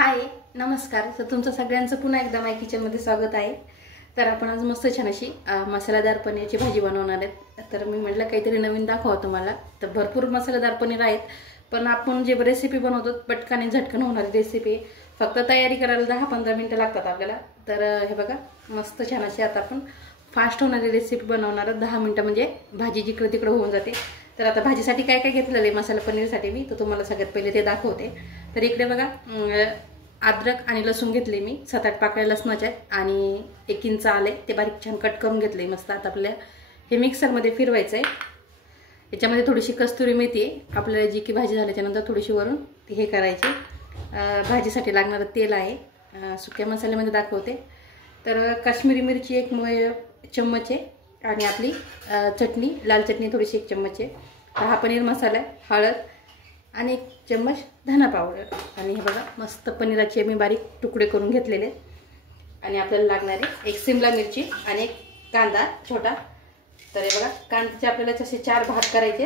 हाय नमस्कार. तर तुमचं सगळ्यांचं पुन्हा एकदा माय किचनमध्ये स्वागत आहे. तर आपण आज मस्त छान अशी मसालेदार पनीरची भाजी बनवणार आहेत. तर मी म्हटलं काहीतरी नवीन दाखवा तुम्हाला. तर भरपूर मसालेदार पनीर आहेत, पण आपण जे रेसिपी बनवतो पटकन झटकन होणारी रेसिपी, फक्त तयारी करायला 10-15 मिनिटं लागतात आपल्याला. तर हे बघा मस्त छान अशी आता आपण फास्ट होणारी रेसिपी बनवणार. 10 मिनिटं म्हणजे भाजी जिकडे तिकडे होऊन जाते. तर आता भाजीसाठी काय काय घेतलेलं आहे मसाला पनीरसाठी मी, तर तुम्हाला सगळ्यात पहिले ते दाखवते. तर इकडे बघा अद्रक आणि लसूण घेतले मी 7-8 पाकळ्या लसणाच्या आणि 1 इंच आले ते बारीक छान कट करून घेतले. मस्त आता आपल्याला हे मिक्सरमध्ये फिरवायचं आहे. याच्यामध्ये थोडीशी कस्तुरी मेथी आपल्याला जी की भाजी झाल्याच्यानंतर थोडीशी वरून हे करायची. भाजीसाठी लागणारं तेल आहे, सुक्या मसाल्यामध्ये दाखवते. तर काश्मीरी मिरची 1 चम्मच आहे आणि आपली चटणी लाल चटणी थोडीशी 1 चम्मच आहे. हा पनीर मसाला, हळद आणि 1 चम्मच धना पावडर. आणि हे बघा मस्त पनीराचे मी बारीक तुकडे करून घेतलेले. आणि आपल्याला लागणारे 1 शिमला मिरची आणि 1 कांदा छोटा. तर हे बघा कांद्याचे आपल्याला असे 4 भाग करायचे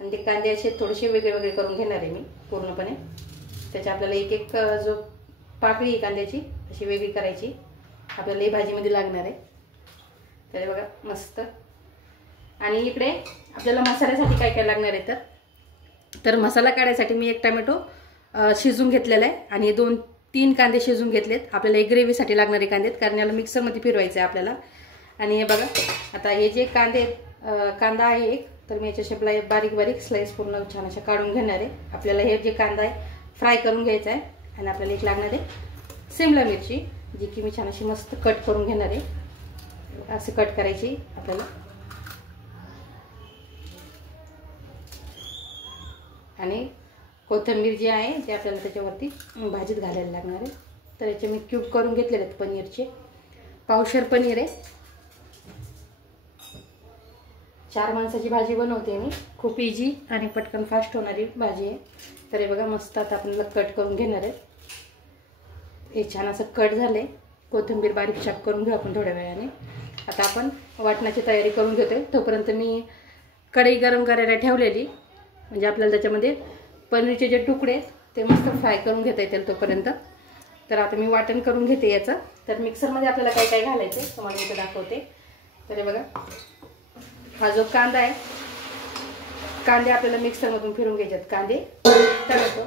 आणि ते कांदे असे थोडेसे वेगळे वेगळे करून घेणार आहे मी पूर्णपणे. त्याच्या आपल्याला एक जो पाकळी कांद्याची अशी वेगळी करायची आपल्याला ही भाजीमध्ये लागणार आहे. तर बघा मस्त. आणि इकडे आपल्याला मसाल्यासाठी काय काय लागणार आहे तर मसाला काढायसाठी मी 1 टोमॅटो शिजून घेतलेला आहे आणि 2-3 कांदे शिजून घेतलेत. आपल्याला एक ग्रेव्हीसाठी लागणारे कांदे आहेत, कारण याला मिक्सरमध्ये फिरवायचं आहे आपल्याला. आणि हे बघा आता हे जे कांदा आहे एक, तर मी याच्या शेपला बारीक बारीक स्लाइस पूर्ण छान अशा काढून घेणार आहे. आपल्याला हे जे कांदा आहे फ्राय करून घ्यायचा आहे. आणि आपल्याला एक लागणार आहे शिमला मिरची, जी की मी छान अशी मस्त कट करून घेणार आहे. असं कट करायची आपल्याला. आणि कोथिंबीर जी आहे ते आपल्याला त्याच्यावरती भाजीत घालायला लागणार आहे. तर याचे मी क्यूब करून घेतलेले आहेत पनीरचे. पावशेर पनीर आहे. 4 माणसाची भाजी बनवते मी. खूप इझी आणि पटकन फास्ट होणारी भाजी आहे. तर हे बघा मस्त आता आपल्याला कट करून घेणार आहे. हे छान असं कट झाले. कोथिंबीर बारीक चॉप करून घेऊ आपण थोड्या वेळाने. आता आपण वाटणाची तयारी करून घेतोय. तोपर्यंत मी कढई गरम करायला ठेवलेली, म्हणजे आपल्याला त्याच्यामध्ये पनीरचे जे तुकडे आहेत ते मस्त फ्राय करून घेता येतील तोपर्यंत. तर आता मी वाटण करून घेते याचं. तर मिक्सरमध्ये आपल्याला काय काय घालायचं आहे तुम्हाला इथे दाखवते. तर हे बघा हा जो कांदा आहे, कांदे आपल्याला मिक्सरमधून फिरून घ्यायचे. कांदे, टमॅटो.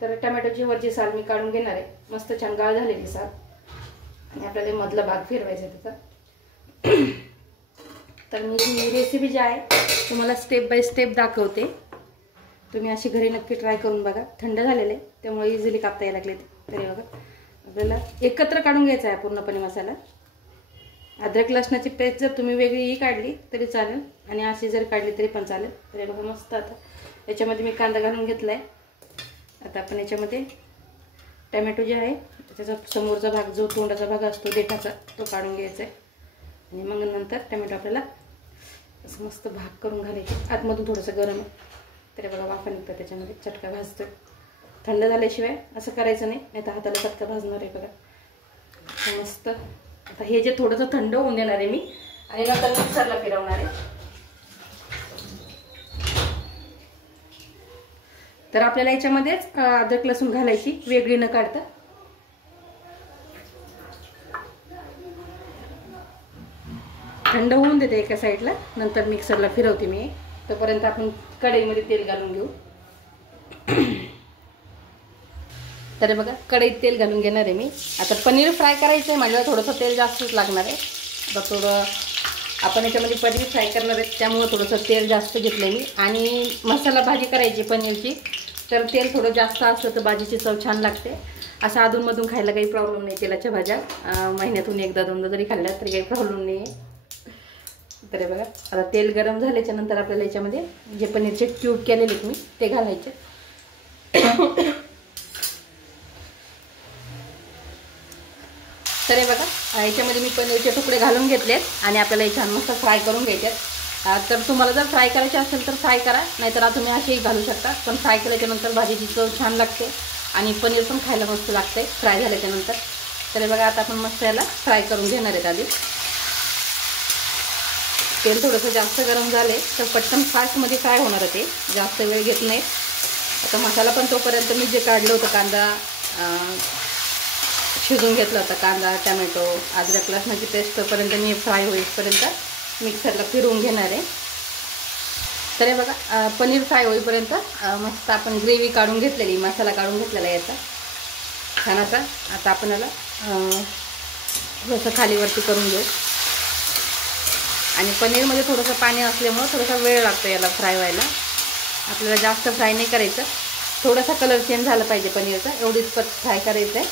तर टमॅटोची वरची साल मी काढून घेणार आहे, मस्त छान गाळ झालेली साल. आणि आपल्याला मधला भाग फिरवायचा आहे त्याचा. तर मी ही रेसिपी जी आहे तुम्हाला स्टेप बाय स्टेप दाखवते. तुम्ही अशी घरी नक्की ट्राय करून बघा. थंड झालेले त्यामुळे इझिली कापता यायला लागले. तरी बघा आपल्याला एकत्र काढून घ्यायचा आहे पूर्णपणे मसाला. अद्रक लसणाची पेस्ट जर तुम्ही वेगळीही काढली तरी चालेल आणि अशी जर काढली तरी पण चालेल. तरी बघा मस्त. आता याच्यामध्ये मी कांदा घालून घेतला आहे. आता आपण याच्यामध्ये टमॅटो जे आहे त्याचा समोरचा भाग जो तोंडाचा भाग असतो देठाचा तो काढून घ्यायचा आहे. आणि मग नंतर टमॅटो आपल्याला असं मस्त भाग करून घालायचे. आतमधून थोडंसं गरम आहे तरी बघा वाफा निघतं त्याच्यामध्ये, चटका भाजतो. थंड झाल्याशिवाय असं करायचं नाही तर हाताला चटका भाजणार आहे बघा मस्त. आता हे जे थोडंसं थंड होऊन देणार आहे मी आणि नंतर मिक्सरला फिरवणार आहे. तर आपल्याला याच्यामध्येच अद्रक लसूण घालायची वेगळी न काढता. थंड होऊन देते एका साईडला, नंतर मिक्सरला फिरवते मी. तोपर्यंत आपण कढईमध्ये तेल घालून घेऊ. तर बघा कढईत तेल घालून घेणार आहे मी. आता पनीर फ्राय करायचं आहे म्हणजे थोडंसं तेल जास्तच लागणार आहे. आता थोडं आपण याच्यामध्ये पनीर फ्राय करणार आहे त्यामुळं थोडंसं तेल जास्त घेतलं आहे मी. आणि मसाला भाजी करायची पनीरची, तर तेल थोडं जास्त असलं तर भाजीची चव छान लागते. असं अधूनमधून खायला काही प्रॉब्लेम नाही. तेलाच्या भाज्या महिन्यातून 1-2दा जरी खाल्ल्या तरी काही प्रॉब्लेम नाही आहे. तर बघा आता तेल गरम झाल्याच्या नंतर आपल्याला याच्यामध्ये जे पनीरचे क्यूब केलेले मी ते घालायचे. तर हे बघा याच्यामध्ये मी पनीरचे तुकडे घालून घेतलेत आणि आपल्याला हे छान मस्त फ्राय करून घ्यायचे. तर तुम्हाला जर फ्राय करायचे असेल तर फ्राय करा, नाहीतर तुम्ही असेही घालू शकता. पण फ्राय केल्याच्या नंतर भाजीची चव छान लागते आणि पनीर पण खायला मस्त लागते फ्राय झाल्याच्या नंतर. तर बघा आता आपण मस्त याला फ्राय करून घेणार आहेत. आधी तेल थोडंसं जास्त गरम झाले तर पटकन फास्टमध्ये फ्राय होणार आहे, ते जास्त वेळ घेत नाही. आता मसाला पण तोपर्यंत मी जे काढलं होतं कांदा शिजून घेतला होता. कांदा, टमॅटो, अद्रक लसणाची पेस्टपर्यंत मी फ्राय होईपर्यंत मिक्सरला फिरवून घेणार आहे. तर हे बघा पनीर फ्राय होईपर्यंत मस्त आपण ग्रेव्ही काढून घेतलेली, मसाला काढून घेतलेला याचा छान असा. आता आपण याला थोडंसं खालीवरती करून घेऊ. आणि पनीरमध्ये थोडंसं पाणी असल्यामुळं थोडासा वेळ लागतो याला फ्राय व्हायला. आपल्याला जास्त फ्राय नाही करायचं, थोडासा कलर चेंज झाला पाहिजे पनीरचा, एवढीच पत फ्राय करायचं आहे.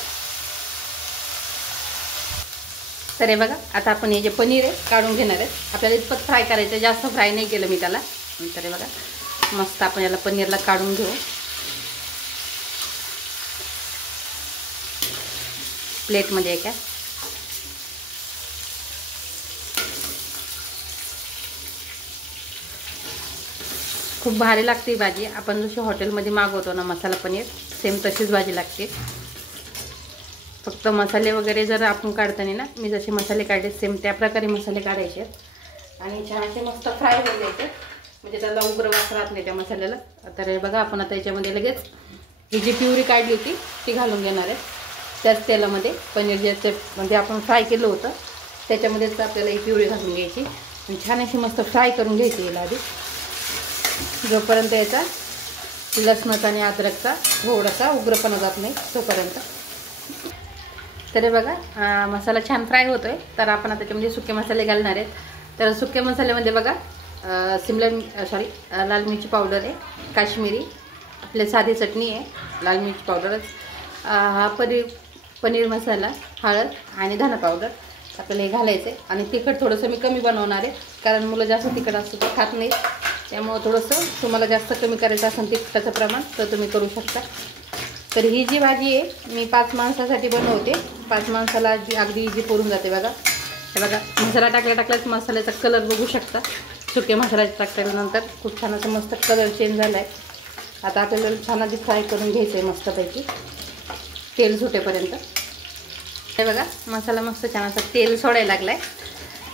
तर हे बघा आता आपण हे जे पनीर आहे काढून घेणार आहे. आपल्याला इतपत फ्राय करायचं आहे, जास्त फ्राय नाही केलं मी त्याला. तर हे बघा मस्त आपण याला पनीरला काढून घेऊ प्लेटमध्ये एका. खूप भारी लागते भाजी. आपण जशी हॉटेलमध्ये मागवतो ना मसाला पनीर, सेम तशीच भाजी लागते. फक्त मसाले वगैरे जर आपण काढताना ना, मी जसे मसाले काढले सेम त्या प्रकारे मसाले काढायचे आणि छानसे मस्त फ्राय होऊन द्यायचे, म्हणजे त्याला उग्र वास राहत नाही त्या मसाल्याला. तर हे बघा आपण आता याच्यामध्ये लगेच ही जी प्युरी काढली होती ती घालून घेणार आहे. त्याच तेलामध्ये पनीर ज्याचं म्हणजे आपण फ्राय केलं होतं त्याच्यामध्येच आपल्याला ही प्युरी घालून घ्यायची आणि छान अशी मस्त फ्राय करून घ्यायची याला आधी, जोपर्यंत याचा लसणाचा आणि अद्रकचा थोडासा उग्रपणा जात नाही तोपर्यंत. तर हे बघा मसाला छान फ्राय होतोय. तर आपण आता त्याच्यामध्ये सुके मसाले घालणार आहेत. तर सुके मसाल्यामध्ये बघा लाल मिरची पावडर आहे, काश्मीरी आपली साधी चटणी आहे, लाल मिरची पावडरच, हा पनीर मसाला, हळद आणि धना पावडर आपल्याला हे घालायचं आहे. आणि तिखट थोडंसं मी कमी बनवणार आहे, कारण मुलं जास्त तिखट असतं तर खात नाही, त्यामुळं थोडंसं तुम्हाला जास्त कमी करायचं असेल तिखटाचं प्रमाण तर तुम्ही करू शकता. तर ही जी भाजी आहे मी 5 माणसासाठी बनवते. 5 माणसाला अगदी इझी करून जाते. बघा हे बघा मसाला टाकल्याच मसाल्याचा कलर बघू शकता. सुके मसाला टाकल्यानंतर खूप छान असं मस्त कलर चेंज झाला आहे. आता आपल्याला छान आधी फ्राय करून घ्यायचं आहे मस्तपैकी तेल सुटेपर्यंत. हे बघा मसाला मस्त छान असं तेल सोडायला लागला आहे.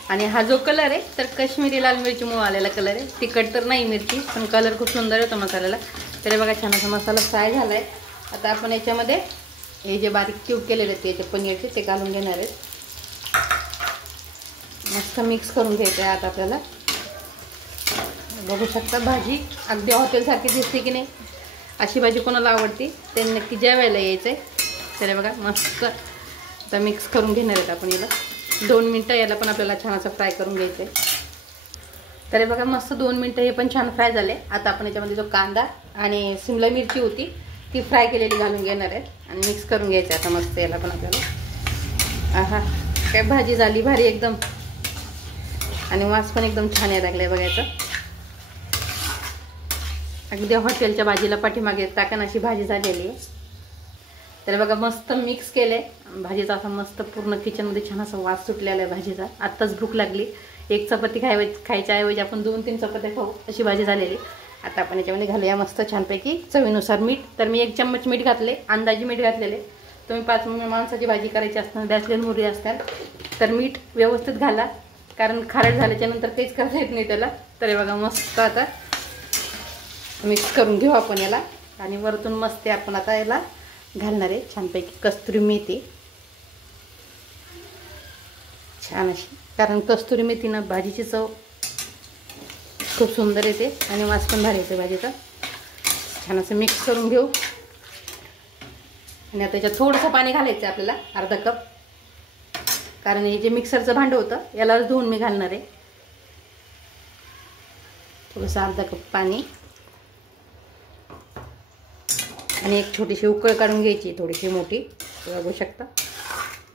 आणि हा जो कलर आहे तर काश्मीरी लाल मिरचीमुळे आलेला कलर आहे, तिखट तर नाही मिरची पण कलर खूप सुंदर येतो मसाल्याला. तर हे बघा छान असा मसाला फ्राय झाला आहे. आता आपण याच्यामध्ये हे जे बारीक क्यूब केलेले आहेत याचे पनीरचे ते घालून घेणार आहेत. मस्त मिक्स करून घ्यायचं आहे. आता आपल्याला बघू शकता भाजी अगदी हॉटेलसारखी दिसते की नाही, अशी भाजी कोणाला आवडते ते नक्की जेवायला यायचं आहे. तर बघा मस्त आता मिक्स करून घेणार आहेत आपण याला. 2 मिनटं याला पण आपल्याला छान असं फ्राय करून घ्यायचं आहे. तर बघा मस्त 2 मिनटं हे पण छान फ्राय झाले. आता आपण याच्यामध्ये जो कांदा आणि शिमला मिरची होती ती फ्राय केलेली घालून घेणार आहेत आणि मिक्स करून घ्यायचं आता मस्त याला पण आपल्याला. आहा काय भाजी झाली भारी एकदम, आणि वास पण एकदम छान यायला लागलाय बघायचं. अगदी हॉटेलच्या भाजीला पाठीमागे टाकन अशी भाजी झालेली आहे. तर बघा मस्त मिक्स केले भाजीचा, असा मस्त पूर्ण किचनमध्ये छान असा वास सुटलेला आहे भाजीचा. आत्ताच भूक लागली, एक चपाती खायच्या ऐवजी आपण 2-3 चपात्या खाऊ अशी भाजी झालेली. आता आपण याच्यामध्ये घालूया मस्त छानपैकी चवीनुसार मीठ. तर मी 1 चम्मच मीठ घातले, अंदाजे मीठ घातलेले. तुम्ही 5 माणसाची भाजी करायची असणार, बॅचलर मुली असतात तर मीठ व्यवस्थित घाला, कारण खारट झाल्याच्या नंतर काहीच करता येत नाही त्याला. तर हे बघा मस्त आता मिक्स करून घेऊ आपण याला. आणि वरतून मस्त आपण आता याला घालणार आहे छानपैकी कस्तुरी मेथी छान अशी, कारण कस्तुरी मेथीनं भाजीची चव खूप सुंदर येते आणि वास पण भारी येते भाजीचा. छान असं मिक्स करून घेऊ. आणि आता याच्यात थोडंसं पाणी घालायचं आहे आपल्याला, अर्धा कप, कारण हे जे मिक्सरचं भांडं होतं याला धुवून मी घालणार आहे. थोडंसं अर्धा कप पाणी आणि एक छोटीशी उकळ काढून घ्यायची, थोडीशी मोठी. बघू शकता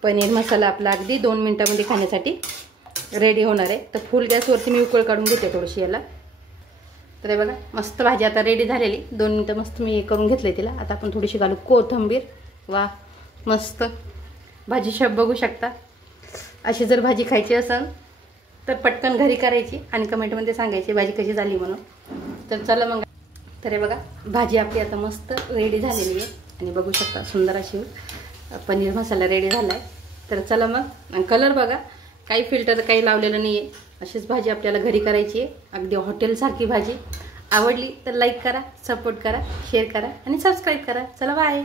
पनीर मसाला आपला अगदी 2 मिनटामध्ये खाण्यासाठी रेडी होणार आहे. तर फुल गॅसवरती मी उकळ काढून घेते थोडीशी याला. तर हे बघा मस्त भाजी आता रेडी झालेली, 2 मिनटं मस्त मी करून घेतले तिला. आता आपण थोडीशी घालू कोथिंबीर. वा मस्त भाजी शेप बघू शकता. अशी जर भाजी खायची असेल तर पटकन घरी करायची आणि कमेंटमध्ये सांगायची भाजी कशी झाली म्हणून. तर चला मग. तर हे बघा भाजी आपली आता मस्त रेडी झालेली आहे आणि बघू शकता सुंदर अशी पनीर मसाला रेडी झाला आहे. तर चला मग. कलर बघा काही फिल्टर काही लावलेलं नाही आहे, अशीच भाजी आपल्याला घरी करायची आहे, अगदी हॉटेलसारखी भाजी. आवडली तर लाईक करा, सपोर्ट करा, शेअर करा आणि सबस्क्राईब करा. चला बाय.